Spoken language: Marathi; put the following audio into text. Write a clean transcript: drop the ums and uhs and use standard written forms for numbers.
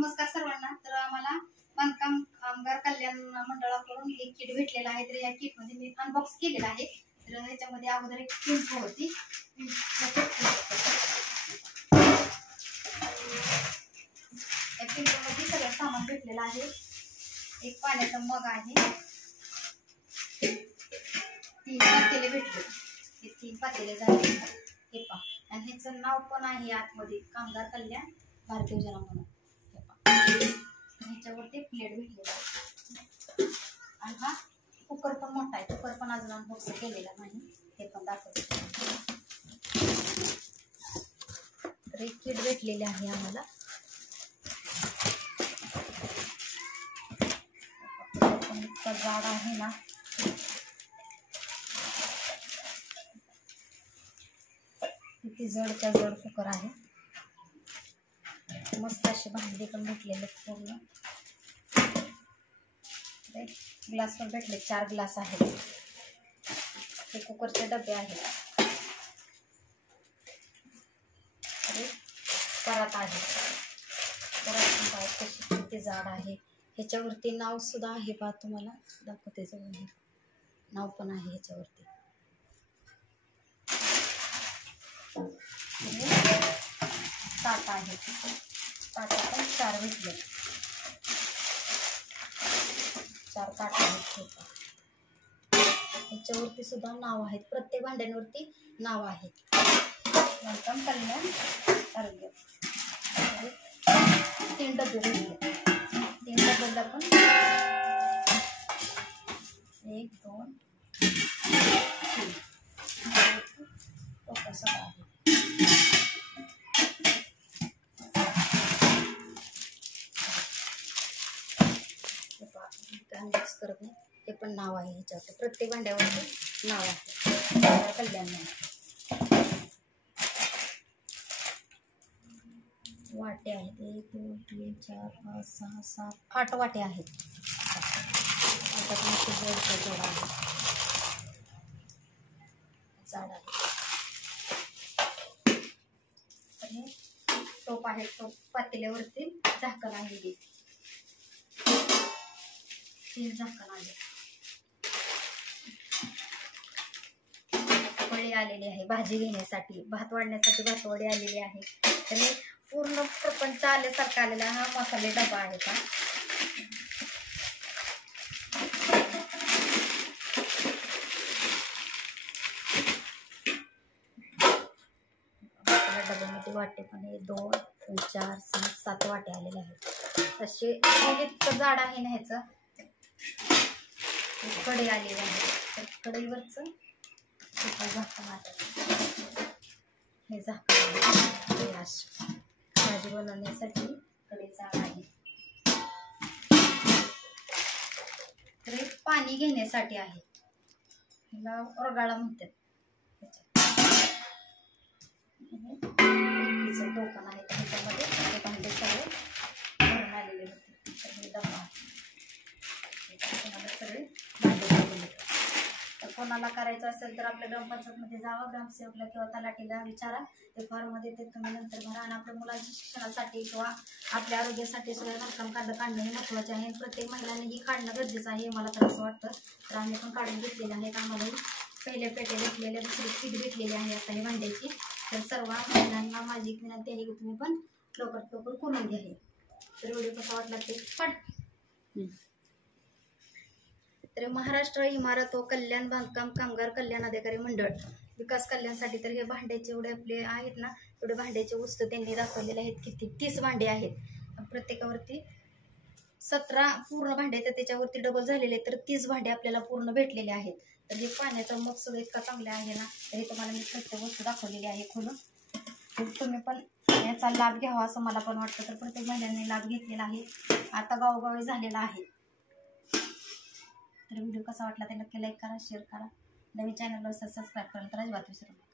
नमस्कार सर्वांना। तर आम्हाला बांधकाम कामगार कल्याण मंडळाकडून एक किट भेटलेलं आहे। तर या किट मध्ये मी अनबॉक्स केलेलं आहे। तर ह्याच्यामध्ये अगोदर एक पिंप होती, या पिंपमध्ये सगळं सामान भेटलेलं आहे। एक पाण्याचा मग आहे, 3 पातेले भेटले, हे 3 पातेले झाले हे पहा। आणि ह्याचं नाव पण आहे आतमध्ये, कामगार कल्याण भारतीय योजना म्हणून। ह्याच्यावरती प्लेट भेटलेला आहे। आणि हा कुकर पण मोठा आहे, कुकर पण अजून अनबॉक्स केलेला नाही, ते पण दाखवते। तर एक किट भेटलेली आहे आम्हाला। इतका जाड आहे ना, किती जडच्या जड कुकर आहे। मस्त असे भांडे पण भेटलेले पूर्ण। ग्लास पण भेटले, 4 ग्लास आहेत। हे कुकरचे डबे आहेत। परात आहे, परात कशी किती जाड आहे। ह्याच्यावरती नाव सुद्धा आहे पहा, तुम्हाला दाखवते जवळ, नाव पण आहे ह्याच्यावरती। ताट आहे, ताट पण 4 भेटले, 4 ताट आहेत। ह्याच्यावरती सुद्धा नाव आहेत, प्रत्येक भांड्यांवरती नाव आहे, बांधकाम कल्याण आरोग्य। 3 डबे भेटले, 3 डब्याला पण 1 2 3 कसं आहे। अनबॉक्स करत नाही, ते पण नाव आहे ह्याच्यावरती, प्रत्येक भांड्यावरती नाव आहे कल्याण म्हणून। वाटे आहेत, 1 2 3 4 5 6 7 8 वाटे आहेत। जाड आहे। टोप आहे, टोप पातेल्यावरती झाकण आहे, 3 झाकण आले। वडी आलेली आहे भाजी घेण्यासाठी, भात वाढण्यासाठी भातवडी आलेली आहे। तर पूर्ण प्रपंच आल्यासारखा आलेला हा मसाले डबा आहे का। डब्यामध्ये वाटे पण 2 3 4 6 7 वाटे आलेले आहेत। असे इतकं जाड आहे ना ह्याचं। कढई आलेली आहे, कढईवरच झाकण आहे, हे झाकण भाजी बनवण्यासाठी कढई जाड आहे। तर पाणी घेण्यासाठी आहे, ह्याला ओरगाळा म्हणतात। टोपण आहे, त्याच्यामध्ये भांडे सगळे भरून आलेले होते। तर हे डबा सगळे भांडे। तर कोणाला करायचं असेल तर आपल्या ग्रामपंचायतमध्ये जावं, ग्रामसेवकला किंवा तलाठीला विचारा, ते फॉर्ममध्ये ते तुम्ही नंतर भरा। आणि आपल्या मुलांच्या शिक्षणासाठी किंवा आपल्या आरोग्यासाठी सुद्धा बांधकाम कार्ड काढणं हे महत्त्वाचे आहे। प्रत्येक महिलांनी ही काढणं गरजेचं आहे, मला तर असं वाटतं। तर आम्ही पण काढून घेतलेले आहेत, आम्हालाही पहिले पेटे भेटलेले, दुसरी किट भेटलेली आहे आता ही भांड्याची। तर सर्व महिलांना माझी एक विनंती आहे की तुम्ही पण लवकरात लवकर करून घ्या। तर व्हिडिओ कसा वाटला ते पण। तर महाराष्ट्र इमारत व कल्याण बांधकाम कामगार कल्याण अधिकारी मंडळ विकास कल्याणसाठी तर हे भांड्याचे एवढे आपले आहेत ना, एवढे भांड्याचे वस्तू त्यांनी दाखवलेले आहेत। किती 30 भांडे आहेत, प्रत्येकावरती 17 पूर्ण भांडे, तर त्याच्यावरती डबल झालेले, तर 30 भांडे आपल्याला पूर्ण भेटलेले आहेत। तर हे पाण्याचा मग सुद्धा इतका चांगला आहे ना, तरी तुम्हाला मी प्रत्येक वस्तू दाखवलेली आहे खोलून। तर तुम्ही पण याचा लाभ घ्यावा असं मला पण वाटतं। तर प्रत्येक महिन्याने लाभ घेतलेला आहे, आता गावोगावी झालेला आहे। तर व्हिडिओ कसा वाटला ते नक्की लाईक करा, शेअर करा, नवीन चॅनलवर सबस्क्राईब करा तर अजिबात विसरू नका।